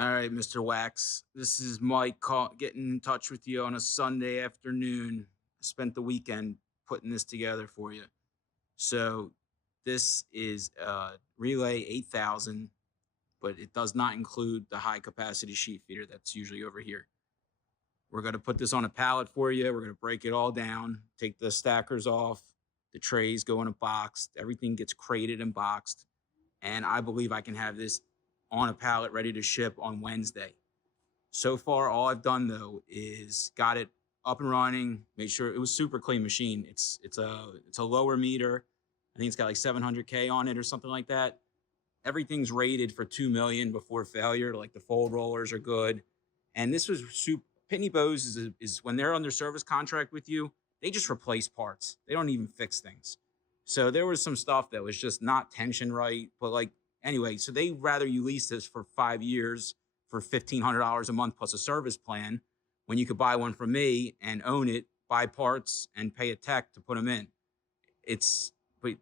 All right, Mr. Wax. This is Mike getting in touch with you on a Sunday afternoon. I spent the weekend putting this together for you. So, this is a Relay 8000, but it does not include the high capacity sheet feeder that's usually over here. We're going to put this on a pallet for you. We're going to break it all down, take the stackers off, the trays go in a box, everything gets crated and boxed. And I believe I can have this on a pallet ready to ship on Wednesday. So far, all I've done though is got it up and running, made sure it was super clean machine. It's a lower meter. I think it's got like 700K on it or something like that. Everything's rated for 2 million before failure. Like the fold rollers are good. And this was super. Pitney Bowes is when they're under service contract with you, they just replace parts. They don't even fix things. So there was some stuff that was just not tensioned right. But like anyway, so they rather you lease this for 5 years for $1,500 a month plus a service plan when you could buy one from me and own it, buy parts, and pay a tech to put them in. But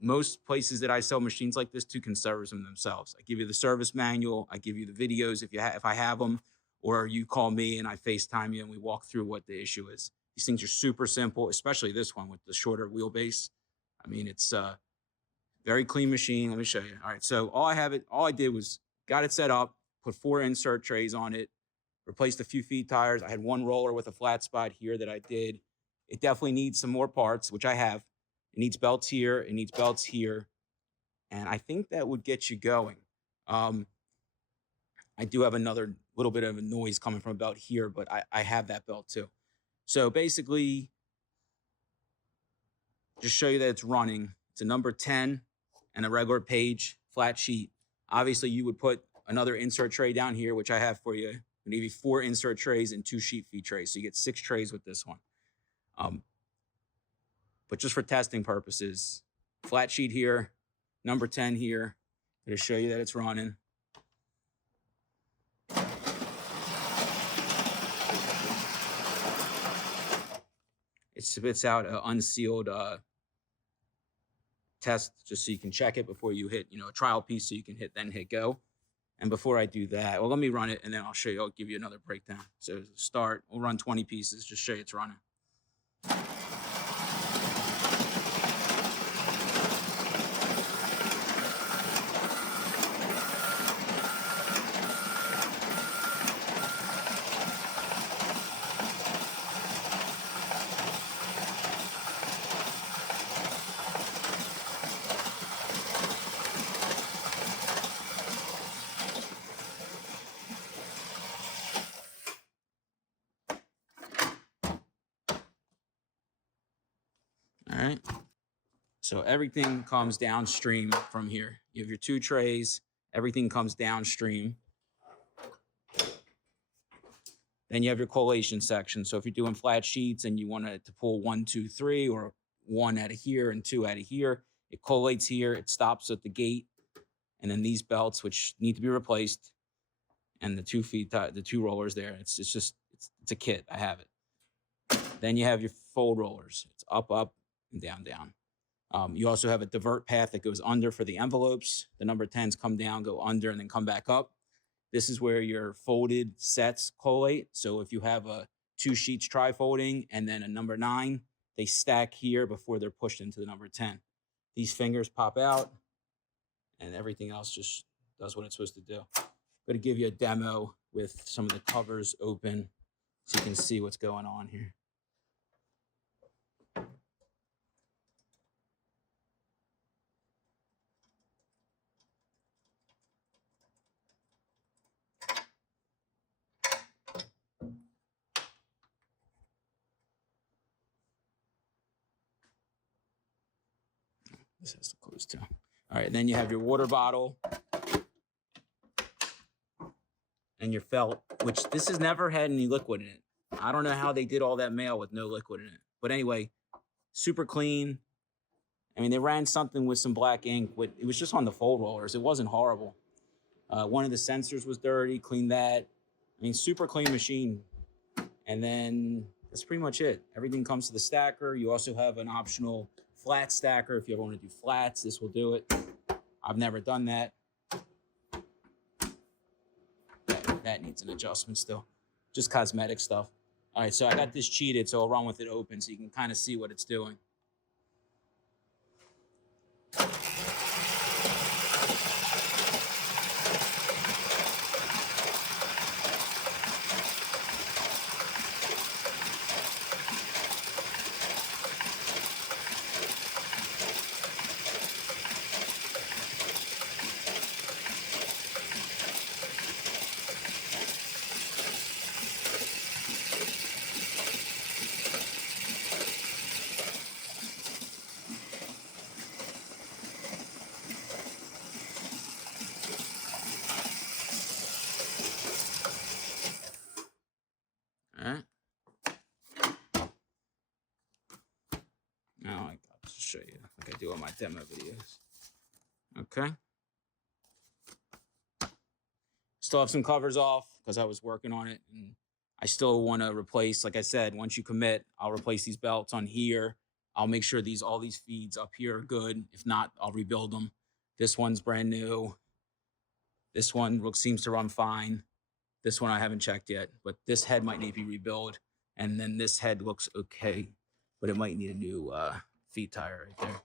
most places that I sell machines like this to can service them themselves. I give you the service manual. I give you the videos if I have them, or you call me and I FaceTime you and we walk through what the issue is. These things are super simple, especially this one with the shorter wheelbase. I mean, it's a very clean machine. Let me show you. All right, so all I did was got it set up, put 4 insert trays on it, replaced a few feed tires. I had one roller with a flat spot here that I did. It definitely needs some more parts, which I have. It needs belts here. It needs belts here. And I think that would get you going. I do have another little bit of a noise coming from a belt here, but I have that belt too. So basically, just show you that it's running. It's a number 10 and a regular page flat sheet. Obviously, you would put another insert tray down here, which I have for you. I give you 4 insert trays and 2 sheet feed trays. So you get 6 trays with this one. But just for testing purposes, flat sheet here, number 10 here. I'm going to show you that it's running. It spits out an unsealed test just so you can check it before you hit, a trial piece so you can hit go. And before I do that, well, let me run it and then I'll show you. I'll give you another breakdown. So start, we'll run 20 pieces, just show you it's running. All right. So everything comes downstream from here. You have your 2 trays. Everything comes downstream. Then you have your collation section. So if you're doing flat sheets and you want to pull 1, 2, 3, or 1 out of here and 2 out of here, it collates here. It stops at the gate. And then these belts, which need to be replaced, and the 2 rollers there. It's a kit. I have it. Then you have your fold rollers. It's up, up, and down, down. You also have a divert path that goes under for the envelopes. The number 10s come down, go under, and then come back up. This is where your folded sets collate. So if you have a 2 sheets tri-folding and then a number 9, they stack here before they're pushed into the number 10. These fingers pop out and everything else just does what it's supposed to do. I'm going to give you a demo with some of the covers open so you can see what's going on here. This has to close too. All right, then you have your water bottle and your felt, which this has never had any liquid in it. I don't know how they did all that mail with no liquid in it. But anyway, super clean. I mean, they ran something with some black ink. It was just on the fold rollers. It wasn't horrible. One of the sensors was dirty, cleaned that. I mean, super clean machine. And then that's pretty much it. Everything comes to the stacker. You also have an optional flat stacker. If you ever want to do flats, this will do it. I've never done that. That needs an adjustment still. Just cosmetic stuff. All right, so I got this cheated, so I'll run with it open so you can kind of see what it's doing. All right. Now I'll just show you like I do on my demo videos. Okay. Still have some covers off because I was working on it, and I still want to replace, like I said, once you commit, I'll replace these belts on here. I'll make sure all these feeds up here are good. If not, I'll rebuild them. This one's brand new. This one seems to run fine. This one I haven't checked yet, but this head might need to be rebuilt. And then this head looks okay, but it might need a new feed tire right there.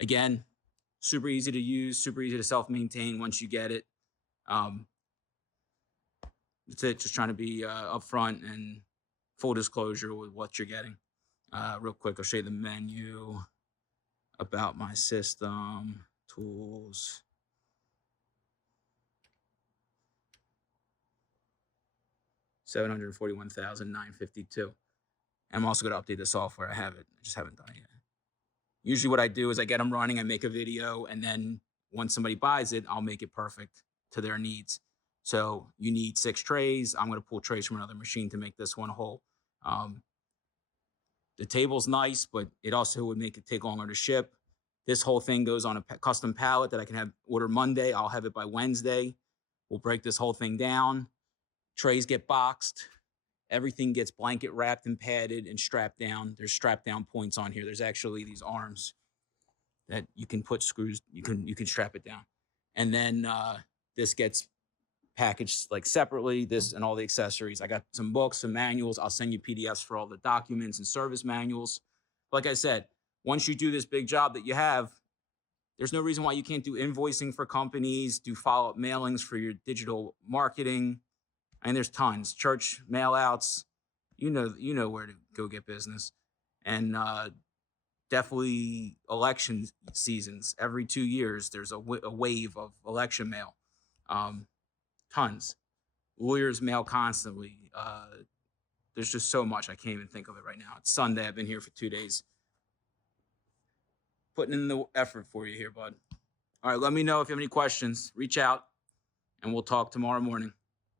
Again, super easy to use, super easy to self-maintain once you get it. That's it, just trying to be upfront and full disclosure with what you're getting. Real quick, I'll show you the menu, about my system, tools. $741,952. I'm also going to update the software. I have it. I just haven't done it yet. Usually what I do is I get them running, I make a video, and then once somebody buys it, I'll make it perfect to their needs. So you need 6 trays. I'm going to pull trays from another machine to make this one whole. The table's nice, but it also would make it take longer to ship. This whole thing goes on a custom pallet that I can have order Monday. I'll have it by Wednesday. We'll break this whole thing down. Trays get boxed. Everything gets blanket wrapped and padded and strapped down. There's strap down points on here. There's actually these arms that you can put screws. You can strap it down. And then this gets packaged like separately, this and all the accessories. I got some books, some manuals. I'll send you PDFs for all the documents and service manuals. Like I said, once you do this big job that you have, there's no reason why you can't do invoicing for companies, do follow-up mailings for your digital marketing. And there's tons. Church mail outs, you know where to go get business. And definitely election seasons. Every 2 years, there's a wave of election mail. Tons. Lawyers mail constantly. There's just so much. I can't even think of it right now. It's Sunday. I've been here for 2 days. Putting in the effort for you here, bud. All right, let me know if you have any questions. Reach out, and we'll talk tomorrow morning.